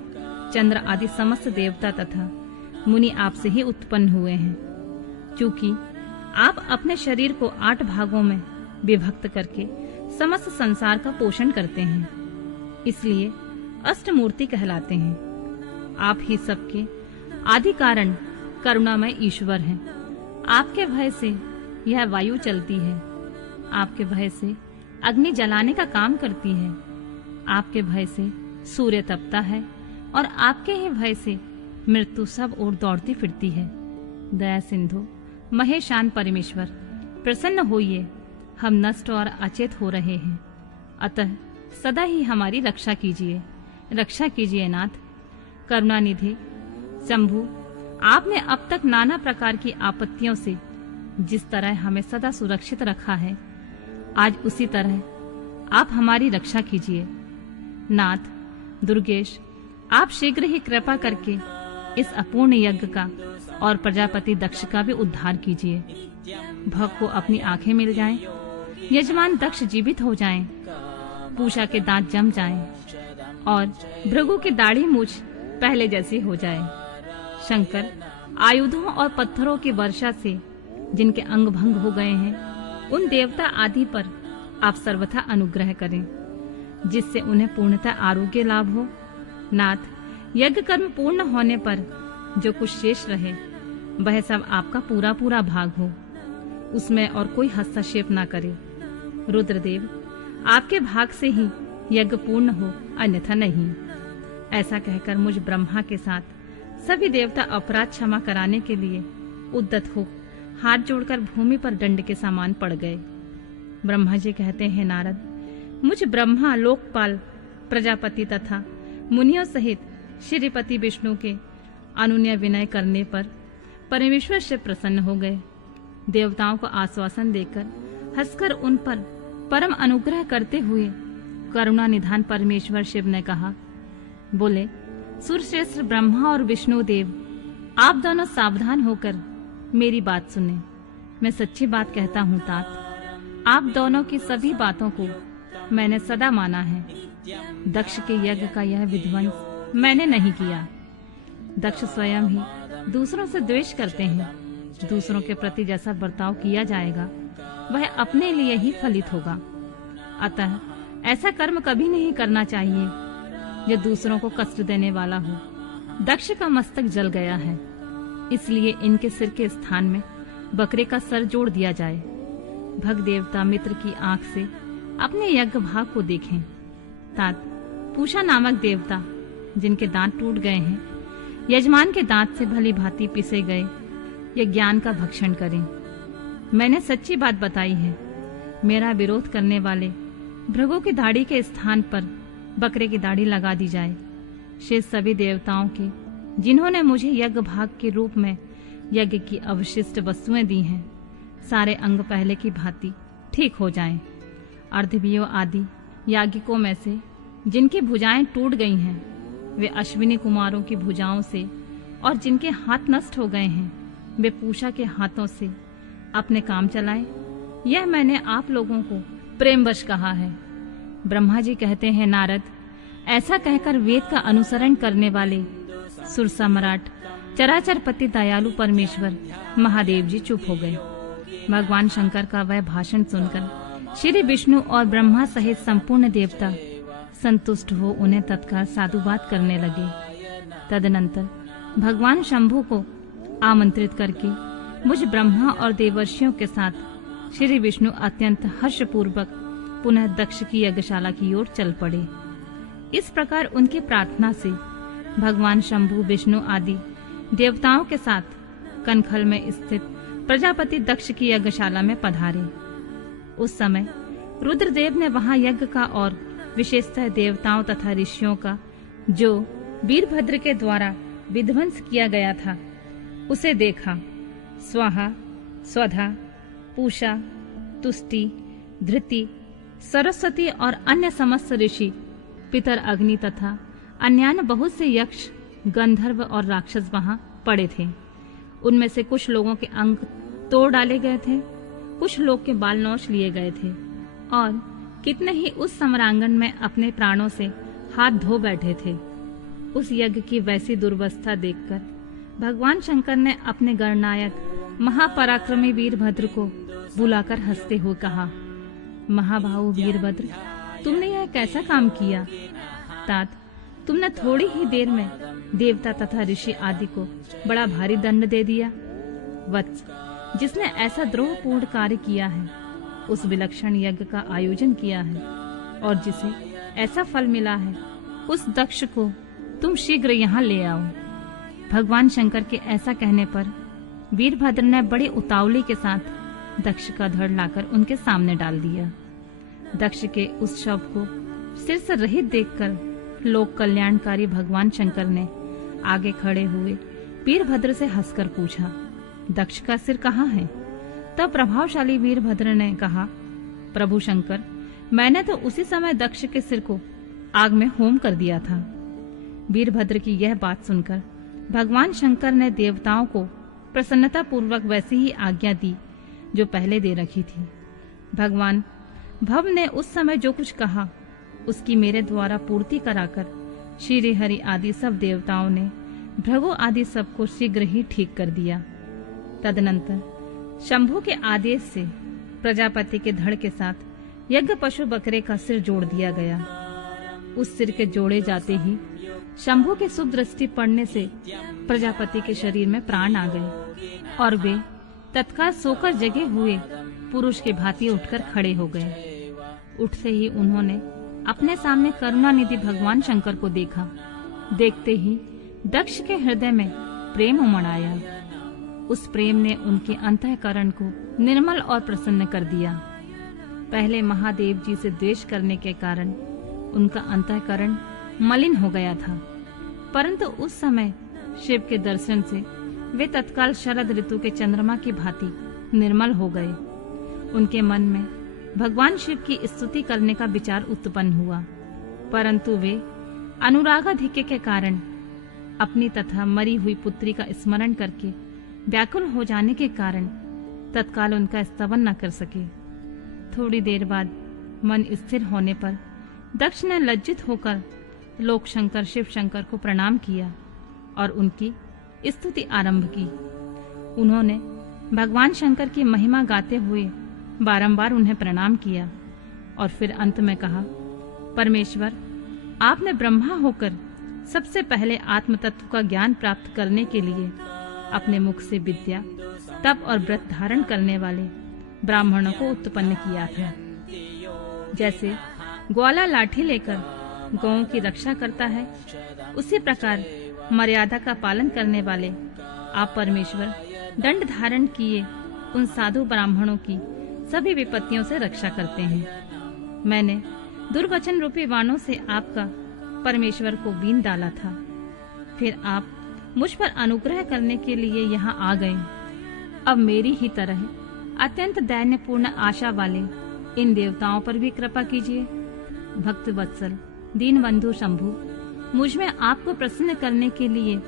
चंद्र आदि समस्त देवता तथा मुनि आपसे ही उत्पन्न हुए हैं। क्योंकि आप अपने शरीर को 8 भागों में विभक्त करके समस्त संसार का पोषण करते हैं, इसलिए अष्टमूर्ति कहलाते हैं। आप ही सबके आदि कारण करुणामय ईश्वर हैं। आपके भय से यह वायु चलती है, आपके भय से अग्नि जलाने का काम करती है, आपके भय से सूर्य तपता है और आपके ही भय से मृत्यु सब ओर दौड़ती फिरती है। दया सिंधु महेशान परमेश्वर, प्रसन्न होइए, हम नष्ट और अचेत हो रहे हैं, अतः सदा ही हमारी रक्षा कीजिए नाथ। करुणानिधि शंभु, आपने अब तक नाना प्रकार की आपत्तियों से जिस तरह हमें सदा सुरक्षित रखा है, आज उसी तरह आप हमारी रक्षा कीजिए। नाथ दुर्गेश, आप शीघ्र ही कृपा करके इस अपूर्ण यज्ञ का और प्रजापति दक्ष का भी उद्धार कीजिए। भक्त को अपनी आंखें मिल जाएं, यजमान दक्ष जीवित हो जाएं, पूषा के दांत जम जाएं और भृगु की दाढ़ी मूछ पहले जैसी हो जाए। शंकर, आयुधों और पत्थरों की वर्षा से जिनके अंग भंग हो गए हैं, उन देवता आदि पर आप सर्वथा अनुग्रह करें, जिससे उन्हें पूर्णतः आरोग्य लाभ हो। नाथ, यज्ञ कर्म पूर्ण होने पर जो कुछ शेष रहे, वह सब आपका पूरा पूरा भाग हो, उसमें और कोई हस्तक्षेप न करे। रुद्रदेव, आपके भाग से ही यज्ञ पूर्ण हो, अन्यथा नहीं। ऐसा कहकर मुझ ब्रह्मा के साथ सभी देवता अपराध क्षमा कराने के लिए उद्यत हो हाथ जोड़कर भूमि पर दंड के समान पड़ गए। ब्रह्मा जी कहते हैं, नारद, मुझ ब्रह्मा, लोकपाल, प्रजापति तथा मुनियों सहित श्रीपति विष्णु के अनुनय विनय करने पर परमेश्वर शिव प्रसन्न हो गए। देवताओं को आश्वासन देकर हंसकर उन पर परम अनुग्रह करते हुए करुणा निधान परमेश्वर शिव ने कहा, बोले, सुरश्रेष्ठ ब्रह्मा और विष्णु देव, आप दोनों सावधान होकर मेरी बात सुने। मैं सच्ची बात कहता हूँ तात, आप दोनों की सभी बातों को मैंने सदा माना है। दक्ष के यज्ञ का यह विध्वंस मैंने नहीं किया। दक्ष स्वयं ही दूसरों से द्वेष करते हैं। दूसरों के प्रति जैसा बर्ताव किया जाएगा, वह अपने लिए ही फलित होगा। अतः ऐसा कर्म कभी नहीं करना चाहिए जो दूसरों को कष्ट देने वाला हो। दक्ष का मस्तक जल गया है, इसलिए इनके सिर के स्थान में बकरे का सर जोड़ दिया जाए। भग देवता मित्र की आंख से अपने यज्ञ भाग को देखें। तात, पूषा नामक देवता जिनके दांत टूट गए हैं, यजमान के दांत से भली भांति पिसे गए, ये ज्ञान का भक्षण करें। मैंने सच्ची बात बताई है। मेरा विरोध करने वाले भृगु की दाढ़ी के स्थान पर बकरे की दाढ़ी लगा दी जाए। शेष सभी देवताओं के जिन्होंने मुझे यज्ञ भाग के रूप में यज्ञ की अवशिष्ट वस्तुएं दी हैं, सारे अंग पहले की भांति ठीक हो जाएं। अर्धवीयों आदि याज्ञिकों में से जिनकी भुजाएं टूट गई हैं, वे अश्विनी कुमारों की भुजाओं से, और जिनके हाथ नष्ट हो गए हैं, वे पूषा के हाथों से अपने काम चलाएं। यह मैंने आप लोगों को प्रेमवश कहा है। ब्रह्मा जी कहते हैं, नारद, ऐसा कहकर वेद का अनुसरण करने वाले सुर सम्राट चराचर पति दयालु परमेश्वर महादेव जी चुप हो गए। भगवान शंकर का वह भाषण सुनकर श्री विष्णु और ब्रह्मा सहित संपूर्ण देवता संतुष्ट हो उन्हें तत्काल साधुवाद करने लगे। तदनंतर भगवान शंभु को आमंत्रित करके मुझ ब्रह्मा और देवर्षियों के साथ श्री विष्णु अत्यंत हर्षपूर्वक पुनः दक्ष की यज्ञशाला की ओर चल पड़े। इस प्रकार उनकी प्रार्थना से भगवान शंभु, विष्णु आदि देवताओं के साथ कनखल में स्थित प्रजापति दक्ष की यज्ञशाला में पधारे। उस समय रुद्रदेव ने वहां यज्ञ का और विशेषतः देवताओं तथा ऋषियों का जो वीरभद्र के द्वारा विध्वंस किया गया था, उसे देखा। स्वाहा, स्वधा, पूषा, तुष्टि, धृति, सरस्वती और अन्य समस्त ऋषि, पितर अग्नि तथा अन्यान्य बहुत से यक्ष, गंधर्व और राक्षस वहां पड़े थे। उनमें से कुछ लोगों के अंग तोड़ डाले गए थे, कुछ लोग के बाल नौच लिए गए थे, और कितने ही उस समरांगण में अपने प्राणों से हाथ धो बैठे थे। उस यज्ञ की वैसी दुर्वस्था देखकर भगवान शंकर ने अपने गणनायक महापराक्रमी वीरभद्र को बुलाकर हंसते हुए कहा, महाबाहु वीरभद्र, तुमने यह कैसा काम किया? तात, तुमने थोड़ी ही देर में देवता तथा ऋषि आदि को बड़ा भारी दंड दे दिया। वत्स, जिसने ऐसा द्रोहपूर्ण कार्य किया है, उस विलक्षण यज्ञ का आयोजन किया है और जिसे ऐसा फल मिला है, उस दक्ष को तुम शीघ्र यहाँ ले आओ। भगवान शंकर के ऐसा कहने पर वीरभद्र ने बड़ी उतावली के साथ दक्ष का धड़ लाकर उनके सामने डाल दिया। दक्ष के उस शव को सिर से रहित देखकर लोक कल्याणकारी भगवान शंकर ने आगे खड़े हुए वीरभद्र से हंसकर पूछा, दक्ष का सिर कहाँ है? तब प्रभावशाली वीरभद्र ने कहा, प्रभु शंकर, मैंने तो उसी समय दक्ष के सिर को आग में होम कर दिया था। वीरभद्र की यह बात सुनकर भगवान शंकर ने देवताओं को प्रसन्नता पूर्वक वैसी ही आज्ञा दी जो पहले दे रखी थी। भगवान भव ने उस समय जो कुछ कहा उसकी मेरे द्वारा पूर्ति कराकर श्री हरि आदि सब देवताओं ने भृगु आदि सबको शीघ्र ही ठीक कर दिया। तदनंतर शंभु के आदेश से प्रजापति के धड़ के साथ यज्ञ पशु बकरे का सिर जोड़ दिया गया। उस सिर के जोड़े जाते ही शंभु के शुभ दृष्टि पड़ने से प्रजापति के शरीर में प्राण आ गए और वे तत्काल सोकर जगे हुए पुरुष के भांति उठकर खड़े हो गए। उठते ही उन्होंने अपने सामने करुणानिधि भगवान शंकर को देखा। देखते ही दक्ष के हृदय में प्रेम उमड़ आया। उस प्रेम ने उनके अंतःकरण को निर्मल और प्रसन्न कर दिया। पहले महादेव जी से द्वेष करने के कारण उनका अंतःकरण मलिन हो गया था, परंतु उस समय शिव के दर्शन से वे तत्काल शरद ऋतु के चंद्रमा की भांति निर्मल हो गए। उनके मन में भगवान शिव की स्तुति करने का विचार उत्पन्न हुआ, परंतु वे अनुरागाधिक्य के कारण अपनी तथा मरी हुई पुत्री का स्मरण करके व्याकुल हो जाने के कारण तत्काल उनका स्तवन न कर सके। थोड़ी देर बाद मन स्थिर होने पर दक्ष ने लज्जित होकर लोक शंकर शिव शंकर को प्रणाम किया और उनकी स्तुति आरंभ की। उन्होंने भगवान शंकर की महिमा गाते हुए बारंबार उन्हें प्रणाम किया और फिर अंत में कहा, परमेश्वर, आपने ब्रह्मा होकर सबसे पहले आत्म तत्व का ज्ञान प्राप्त करने के लिए अपने मुख से विद्या, तप और व्रत धारण करने वाले ब्राह्मणों को उत्पन्न किया था। जैसे ग्वाला लाठी लेकर गौओं की रक्षा करता है, उसी प्रकार मर्यादा का पालन करने वाले आप परमेश्वर दंड धारण किए उन साधु ब्राह्मणों की सभी विपत्तियों से रक्षा करते हैं। मैंने दुर्वचन रूपी वाणों से आपका परमेश्वर को बीन डाला था, फिर आप मुझ पर अनुग्रह करने के लिए यहाँ आ गए। अब मेरी ही तरह अत्यंत दैन्यपूर्ण आशा वाले इन देवताओं पर भी कृपा कीजिए। भक्त वत्सल दीनबंधु शंभु, मुझ में आपको प्रसन्न करने के लिए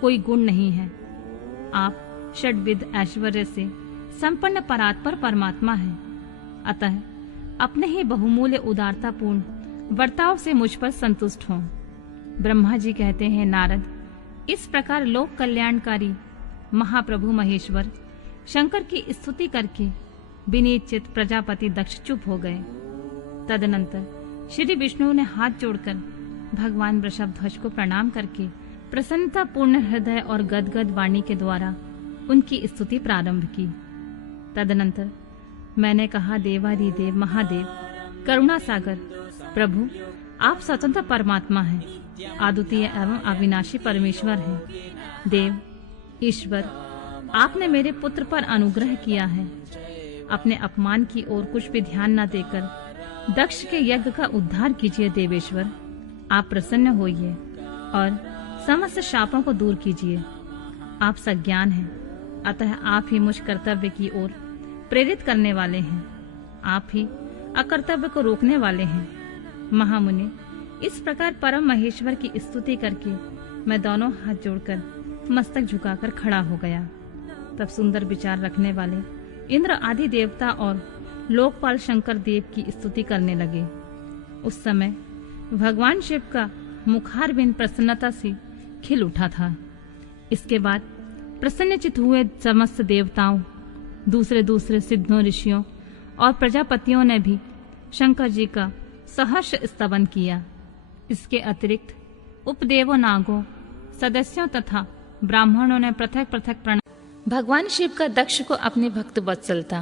कोई गुण नहीं है। आप षड्विध ऐश्वर्य से संपन्न परात्पर परमात्मा हैं, अतः अपने ही बहुमूल्य उदारतापूर्ण वर्ताव से मुझ पर संतुष्ट हों। ब्रह्मा जी कहते हैं, नारद, इस प्रकार लोक कल्याणकारी महाप्रभु महेश्वर शंकर की स्तुति करके विनीत चित्त प्रजापति दक्ष चुप हो गए। तदनंतर श्री विष्णु ने हाथ जोड़कर भगवान वृषभध्वज को प्रणाम करके प्रसन्नता पूर्ण हृदय और गदगद वाणी के द्वारा उनकी स्तुति प्रारंभ की। तदनंतर मैंने कहा, देवाधिदेव महादेव, करुणा सागर प्रभु, आप स्वतंत्र परमात्मा हैं, अद्वितीय एवं अविनाशी परमेश्वर हैं। देव ईश्वर, आपने मेरे पुत्र पर अनुग्रह किया है। अपने अपमान की ओर कुछ भी ध्यान न देकर दक्ष के यज्ञ का उद्धार कीजिए। देवेश्वर, आप प्रसन्न होइए और समस्त शापों को दूर कीजिए। आप सज्ञान हैं, अतः आप ही मुझ कर्तव्य की ओर प्रेरित करने वाले हैं। आप ही अकर्तव्य को रोकने वाले हैं। महामुनि, इस प्रकार परम महेश्वर की स्तुति करके मैं दोनों हाथ जोड़कर मस्तक झुकाकर खड़ा हो गया। तब सुंदर विचार रखने वाले इंद्र आदि देवता और लोकपाल शंकर देव की स्तुति करने लगे। उस समय भगवान शिव का मुखारविंद प्रसन्नता से खिल उठा था। इसके बाद प्रसन्नचित हुए समस्त देवताओं, दूसरे दूसरे सिद्धों, ऋषियों और प्रजापतियों ने भी शंकर जी का सहर्ष स्तवन किया। इसके अतिरिक्त उपदेवो नागो सदस्यों तथा ब्राह्मणों ने पृथक पृथक प्रणाम। भगवान शिव का दक्ष को अपने भक्त वत्सलता,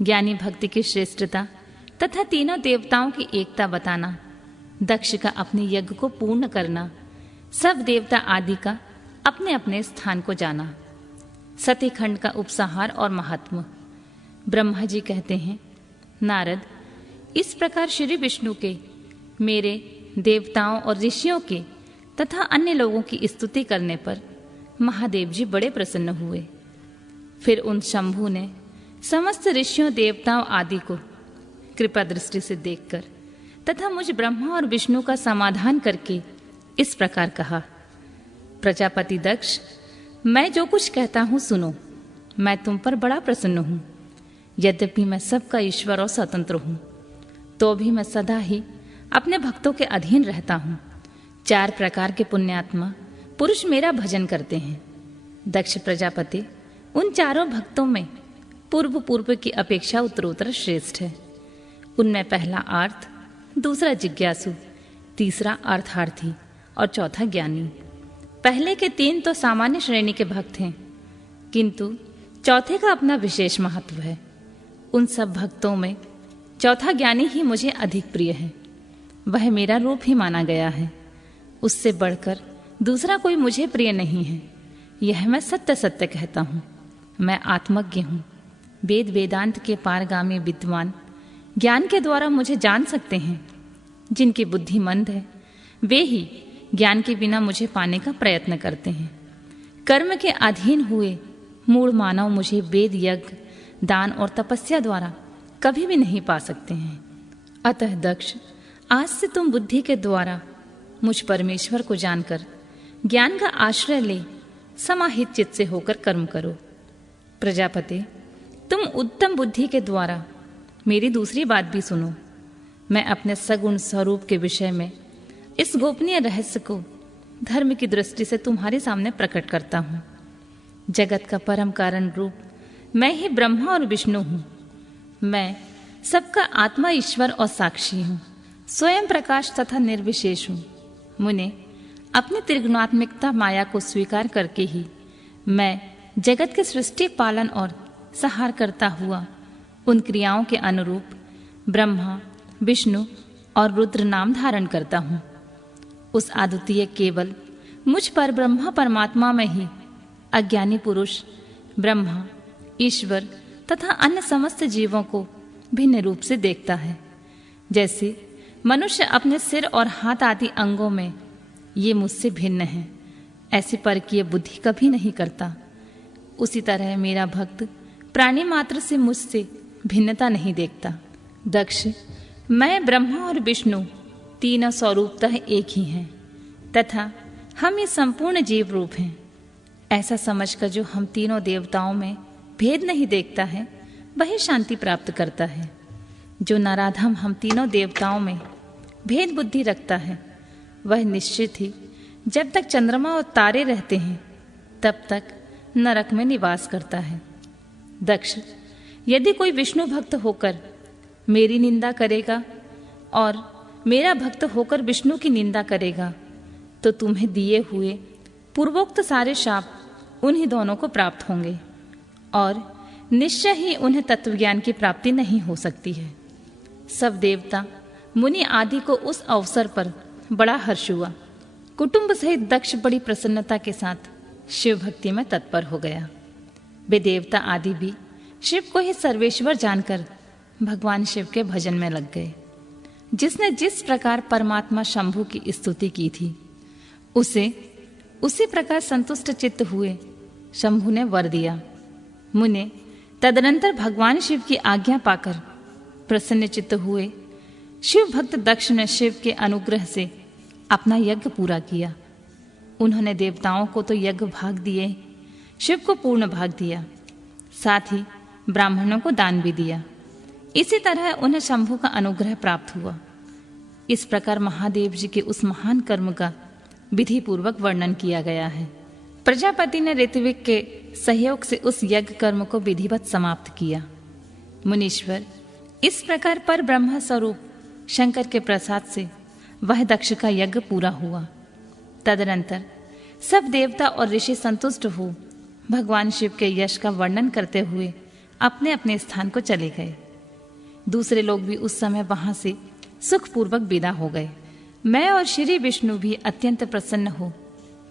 ज्ञानी भक्ति की श्रेष्ठता तथा तीनों देवताओं की एकता बताना, दक्ष का अपने यज्ञ को पूर्ण करना, सब देवता आदि का अपने अपने स्थान को जाना, सतीखंड का उपसंहार और महात्म। ब्रह्मा जी कहते हैं, नारद, इस प्रकार श्री विष्णु के, मेरे, देवताओं और ऋषियों के तथा अन्य लोगों की स्तुति करने पर महादेव जी बड़े प्रसन्न हुए। फिर उन शंभु ने समस्त ऋषियों देवताओं आदि को कृपा दृष्टि से देखकर तथा मुझ ब्रह्मा और विष्णु का समाधान करके इस प्रकार कहा, प्रजापति दक्ष, मैं जो कुछ कहता हूं सुनो। मैं तुम पर बड़ा प्रसन्न हूं। यद्यपि मैं सबका ईश्वर और स्वतंत्र हूं, तो भी मैं सदा ही अपने भक्तों के अधीन रहता हूं। 4 प्रकार के पुण्यात्मा पुरुष मेरा भजन करते हैं। दक्ष प्रजापति उन चारों भक्तों में पूर्व की अपेक्षा उत्तरोत्तर श्रेष्ठ है। उनमें पहला आर्थ, दूसरा जिज्ञासु, तीसरा अर्थार्थी और चौथा ज्ञानी। पहले के 3 तो सामान्य श्रेणी के भक्त हैं, किंतु चौथे का अपना विशेष महत्व है। उन सब भक्तों में चौथा ज्ञानी ही मुझे अधिक प्रिय है। वह मेरा रूप ही माना गया है। उससे बढ़कर दूसरा कोई मुझे प्रिय नहीं है। यह मैं सत्य सत्य कहता हूँ। मैं आत्मज्ञ हूँ। वेद वेदांत के पारगामी विद्वान ज्ञान के द्वारा मुझे जान सकते हैं। जिनकी बुद्धि मंद है वे ही ज्ञान के बिना मुझे पाने का प्रयत्न करते हैं। कर्म के अधीन हुए मूढ़ मानव मुझे वेद, यज्ञ, दान और तपस्या द्वारा कभी भी नहीं पा सकते हैं। अतः दक्ष, आज से तुम बुद्धि के द्वारा मुझ परमेश्वर को जानकर ज्ञान का आश्रय ले समाहित चित्त से होकर कर्म करो। प्रजापति, तुम उत्तम बुद्धि के द्वारा मेरी दूसरी बात भी सुनो। मैं अपने सगुण स्वरूप के विषय में इस गोपनीय रहस्य को धर्म की दृष्टि से तुम्हारे सामने प्रकट करता हूँ। जगत का परम कारण रूप मैं ही ब्रह्मा और विष्णु हूँ। मैं सबका आत्मा, ईश्वर और साक्षी हूँ। स्वयं प्रकाश तथा निर्विशेष हूँ। मुने, अपनी त्रिगुणात्मिकता माया को स्वीकार करके ही मैं जगत के सृष्टि, पालन और संहार करता हुआ उन क्रियाओं के अनुरूप ब्रह्मा, विष्णु और रुद्र नाम धारण करता हूँ। उस अद्वितीय केवल मुझ पर ब्रह्मा परमात्मा में ही अज्ञानी पुरुष ब्रह्मा, ईश्वर तथा अन्य समस्त जीवों को भिन्न रूप से देखता है। जैसे मनुष्य अपने सिर और हाथ आदि अंगों में ये मुझसे भिन्न है, ऐसी परकीय बुद्धि कभी नहीं करता। उसी तरह मेरा भक्त प्राणी मात्र से मुझसे भिन्नता नहीं देखता। दक्ष, मैं ब्रह्मा और विष्णु तीनों स्वरूपतः एक ही हैं तथा हम ये संपूर्ण जीव रूप हैं। ऐसा समझकर जो हम तीनों देवताओं में भेद नहीं देखता है वही शांति प्राप्त करता है। जो नराधम हम तीनों देवताओं में भेद बुद्धि रखता है वह निश्चित ही जब तक चंद्रमा और तारे रहते हैं तब तक नरक में निवास करता है। दक्ष, यदि कोई विष्णु भक्त होकर मेरी निंदा करेगा और मेरा भक्त होकर विष्णु की निंदा करेगा तो तुम्हें दिए हुए पूर्वोक्त सारे शाप उन्हीं दोनों को प्राप्त होंगे और निश्चय ही उन्हें तत्वज्ञान की प्राप्ति नहीं हो सकती है। सब देवता, मुनि आदि को उस अवसर पर बड़ा हर्ष हुआ। कुटुंब सहित दक्ष बड़ी प्रसन्नता के साथ शिव भक्ति में तत्पर हो गया। वे देवता आदि भी शिव को ही सर्वेश्वर जानकर भगवान शिव के भजन में लग गए। जिसने जिस प्रकार परमात्मा शंभु की स्तुति की थी उसी प्रकार संतुष्ट चित्त हुए शंभु ने वर दिया। मुने तदनंतर भगवान शिव की आज्ञा पाकर प्रसन्न चित्त हुए शिव भक्त दक्ष ने शिव के अनुग्रह से अपना यज्ञ पूरा किया। उन्होंने देवताओं को तो यज्ञ भाग दिए, शिव को पूर्ण भाग दिया, साथ ही ब्राह्मणों को दान भी दिया। इसी तरह उन्हें शंभु का अनुग्रह प्राप्त हुआ। इस प्रकार महादेव जी के उस महान कर्म का विधि पूर्वक वर्णन किया गया है। प्रजापति ने ऋत्विक के सहयोग से उस यज्ञ कर्म को विधिवत समाप्त किया। मुनीश्वर, इस प्रकार पर ब्रह्म स्वरूप शंकर के प्रसाद से वह दक्ष का यज्ञ पूरा हुआ। तदनंतर सब देवता और ऋषि संतुष्ट हो भगवान शिव के यश का वर्णन करते हुए अपने अपने स्थान को चले गए। दूसरे लोग भी उस समय वहां से सुखपूर्वक विदा हो गए। मैं और श्री विष्णु भी अत्यंत प्रसन्न हो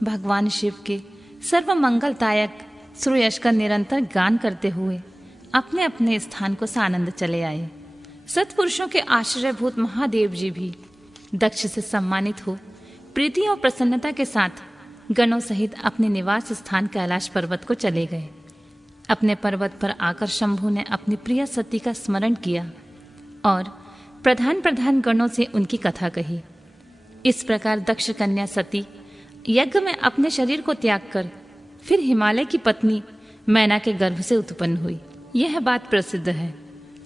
भगवान शिव के सर्व मंगलदायक सुयश का निरंतर गान करते हुए अपने अपने स्थान को सानंद चले आए। सत्पुरुषों के आश्रयभूत महादेव जी भी दक्ष से सम्मानित हो प्रीति और प्रसन्नता के साथ गणों सहित अपने निवास स्थान कैलाश पर्वत को चले गए। अपने पर्वत पर आकर शंभु ने अपनी प्रिय सती का स्मरण किया और प्रधान प्रधान गणों से उनकी कथा कही। इस प्रकार दक्ष कन्या सती यज्ञ में अपने शरीर को त्याग कर फिर हिमालय की पत्नी मैना के गर्भ से उत्पन्न हुई। यह बात प्रसिद्ध है।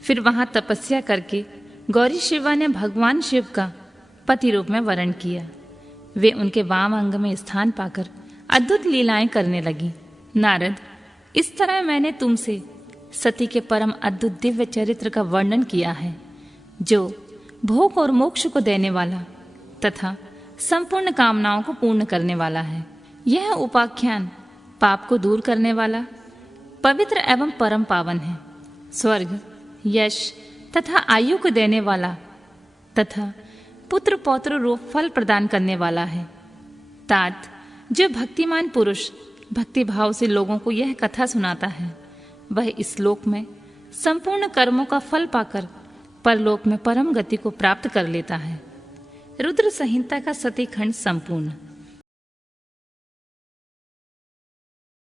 फिर वहां तपस्या करके गौरी शिवा ने भगवान शिव का पति रूप में वर्ण किया। वे उनके वाम अंग में स्थान पाकर अद्भुत लीलाएं करने लगी। नारद, इस तरह मैंने तुमसे सती के परम अद्भुत दिव्य चरित्र का वर्णन किया है, जो भोग और मोक्ष को देने वाला तथा संपूर्ण कामनाओं को पूर्ण करने वाला है। यह उपाख्यान पाप को दूर करने वाला, पवित्र एवं परम पावन है। स्वर्ग, यश तथा आयु को देने वाला तथा पुत्र पौत्र रूप फल प्रदान करने वाला है। तात, जो भक्तिमान पुरुष भक्ति भाव से लोगों को यह कथा सुनाता है, वह इस लोक में संपूर्ण कर्मों का फल पाकर परलोक में परम गति को प्राप्त कर लेता है। रुद्र संहिता का सती खंड संपूर्ण।